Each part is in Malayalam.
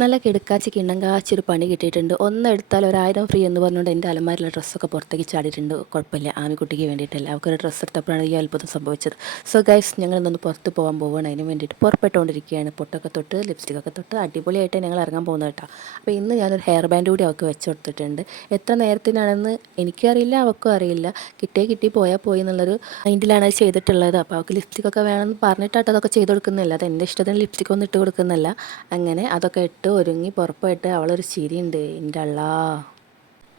നല്ല കിടക്കാച്ചി കിണ്ണം കാച്ചൊരു പണി കിട്ടിയിട്ടുണ്ട്. ഒന്നെടുത്താൽ 1000 ഫ്രീ എന്ന് പറഞ്ഞുകൊണ്ട് എൻ്റെ അലമാരിലെ ഡ്രസ്സൊക്കെ പുറത്തേക്ക് ചാടിയിട്ടുണ്ട്. കുഴപ്പമില്ല, ആമിക്കുട്ടിക്ക് വേണ്ടിയിട്ടല്ല, അവൾക്കൊരു ഡ്രസ്സ് എടുത്തപ്പോഴാണ് ഈ അത്ഭുതം സംഭവിച്ചത്. സോ ഗൈസ്, ഞങ്ങൾ ഇന്നൊന്ന് പുറത്ത് പോകാൻ പോവുകയാണ്. അതിന് വേണ്ടിയിട്ട് പുറപ്പെട്ടുകൊണ്ടിരിക്കുകയാണ്. പൊട്ടൊക്കെ തൊട്ട് ലിപ്സ്റ്റിക്കൊക്കെ തൊട്ട് അടിപൊളിയായിട്ട് ഞങ്ങൾ ഇറങ്ങാൻ പോകുന്നത് കേട്ടോ. അപ്പോൾ ഇന്ന് ഞാനൊരു ഹെയർ ബാൻഡ് കൂടി അവൾക്ക് വെച്ച് കൊടുത്തിട്ടുണ്ട്. എത്ര നേരത്തിനാണെന്ന് എനിക്കറിയില്ല, അവൾക്കും അറിയില്ല. കിട്ടി പോയാൽ പോയി എന്നുള്ളൊരു മൈൻഡിലാണ് അത് ചെയ്തിട്ടുള്ളത്. അപ്പോൾ അവൾക്ക് ലിപ്സ്റ്റിക്കൊക്കെ വേണമെന്ന് പറഞ്ഞിട്ടാട്ടോ അതൊക്കെ ചെയ്ത് കൊടുക്കുന്നില്ല. അത് എൻ്റെ ഇഷ്ടത്തിന് ലിപ്സ്റ്റിക്കൊന്നും ഇട്ട് കൊടുക്കുന്നില്ല. അങ്ങനെ അതൊക്കെ ഇട്ട് ഒരുങ്ങി പുറപ്പെട്ട് അവളൊരു ചിരിയുണ്ട്. എൻ്റെ അള്ളാ,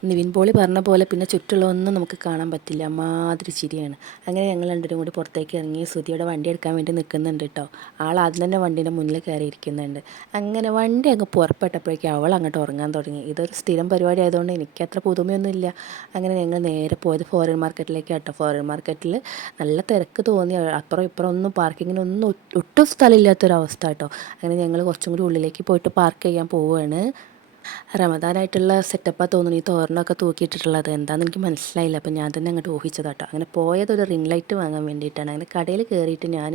നിവിൻ പോളി പറഞ്ഞ പോലെ പിന്നെ ചുറ്റുള്ളതൊന്നും നമുക്ക് കാണാൻ പറ്റില്ല, മാതിരി ചിരിയാണ്. അങ്ങനെ ഞങ്ങൾ രണ്ടുപേരും കൂടി പുറത്തേക്ക് ഇറങ്ങി സുധിയുടെ വണ്ടി എടുക്കാൻ വേണ്ടി നിൽക്കുന്നുണ്ട് കേട്ടോ. ആൾ ആദ്യം തന്നെ വണ്ടീൻ്റെ മുന്നിൽ കയറിയിരിക്കുന്നുണ്ട്. അങ്ങനെ വണ്ടി അങ്ങ് പുറപ്പെട്ടപ്പോഴേക്കും അവൾ അങ്ങോട്ട് ഉറങ്ങാൻ തുടങ്ങി. ഇതൊരു സ്ഥിരം പരിപാടി ആയതുകൊണ്ട് എനിക്ക് അത്ര പുതുമയൊന്നുമില്ല. അങ്ങനെ ഞങ്ങൾ നേരെ പോയത് ഫോറിൻ മാർക്കറ്റിലേക്ക് കേട്ടോ. ഫോറിൻ മാർക്കറ്റിൽ നല്ല തിരക്ക് തോന്നി. അപ്പുറം ഇപ്പുറം ഒന്നും പാർക്കിങ്ങിനൊന്നും ഒട്ടും സ്ഥലമില്ലാത്തൊരവസ്ഥ കേട്ടോ. അങ്ങനെ ഞങ്ങൾ കുറച്ചും കൂടി ഉള്ളിലേക്ക് പോയിട്ട് പാർക്ക് ചെയ്യാൻ പോവുകയാണ്. റമദാനായിട്ടുള്ള സെറ്റപ്പാണ് തോന്നുന്നു ഈ തോരണമൊക്കെ തൂക്കിയിട്ടിട്ടുള്ളത്. എന്താണെന്ന് എനിക്ക് മനസ്സിലായില്ല. അപ്പോൾ ഞാൻ തന്നെ അങ്ങോട്ട് ഊഹിച്ചതാട്ടോ. അങ്ങനെ പോയത് ഒരു റിംഗ് ലൈറ്റ് വാങ്ങാൻ വേണ്ടിയിട്ടാണ്. അങ്ങനെ കടയിൽ കയറിയിട്ട് ഞാൻ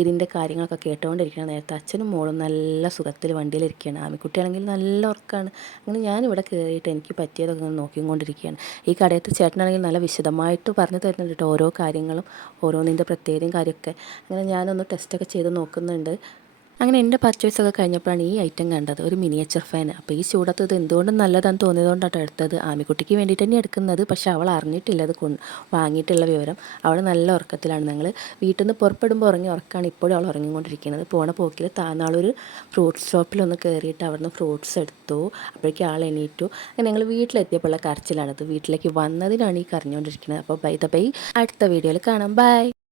ഇതിൻ്റെ കാര്യങ്ങളൊക്കെ കേട്ടുകൊണ്ടിരിക്കുകയാണ്. നേരത്തെ അച്ഛനും മോളും നല്ല സുഖത്തിൽ വണ്ടിയിലിരിക്കുകയാണ്. ആമിക്കുട്ടിയാണെങ്കിൽ നല്ല ഉറക്കമാണ്. അങ്ങനെ ഞാനിവിടെ കയറിയിട്ട് എനിക്ക് പറ്റിയതൊക്കെ ഇങ്ങനെ നോക്കിക്കൊണ്ടിരിക്കുകയാണ്. ഈ കടയത്തെ ചേട്ടനാണെങ്കിൽ നല്ല വിശദമായിട്ട് പറഞ്ഞു തരുന്നുണ്ട് കേട്ടോ, ഓരോ കാര്യങ്ങളും, ഓരോന്നിൻ്റെ പ്രത്യേകതയും കാര്യമൊക്കെ. അങ്ങനെ ഞാനൊന്ന് ടെസ്റ്റൊക്കെ ചെയ്ത് നോക്കുന്നുണ്ട്. അങ്ങനെ എൻ്റെ പർച്ചേസൊക്കെ കഴിഞ്ഞപ്പോഴാണ് ഈ ഐറ്റം കണ്ടത്, ഒരു മിനിയേച്ചർ ഫാൻ. അപ്പോൾ ഈ ചൂടത്ത് ഇത് എന്തുകൊണ്ടും നല്ലതാണെന്ന് തോന്നിയതുകൊണ്ടാണ് എടുത്തത്. ആമിക്കുട്ടിക്ക് വേണ്ടിയിട്ട് തന്നെ എടുക്കുന്നത്. പക്ഷേ അവൾ അറിഞ്ഞിട്ടില്ല അത് വാങ്ങിയിട്ടുള്ള വിവരം. അവൾ നല്ല ഉറക്കത്തിലാണ്. ഞങ്ങൾ വീട്ടിൽ നിന്ന് പുറപ്പെടുമ്പോൾ ഉറങ്ങി ഉറക്കമാണ് ഇപ്പോഴും അവൾ ഉറങ്ങിക്കൊണ്ടിരിക്കുന്നത്. പോണ പോക്കിൽ താന്നാളൊരു ഫ്രൂട്ട്സ് ഷോപ്പിലൊന്ന് കയറിയിട്ട് അവിടുന്ന് ഫ്രൂട്ട്സ് എടുത്തു. അപ്പോഴേക്കും ആൾ എണീറ്റു. അങ്ങനെ ഞങ്ങൾ വീട്ടിലെത്തിയപ്പോഴുള്ള കരച്ചിലാണത്. വീട്ടിലേക്ക് വന്നതിനാണ് ഈ കരഞ്ഞുകൊണ്ടിരിക്കുന്നത്. അപ്പോൾ ബൈ അടുത്ത വീഡിയോയിൽ കാണാം. ബൈ.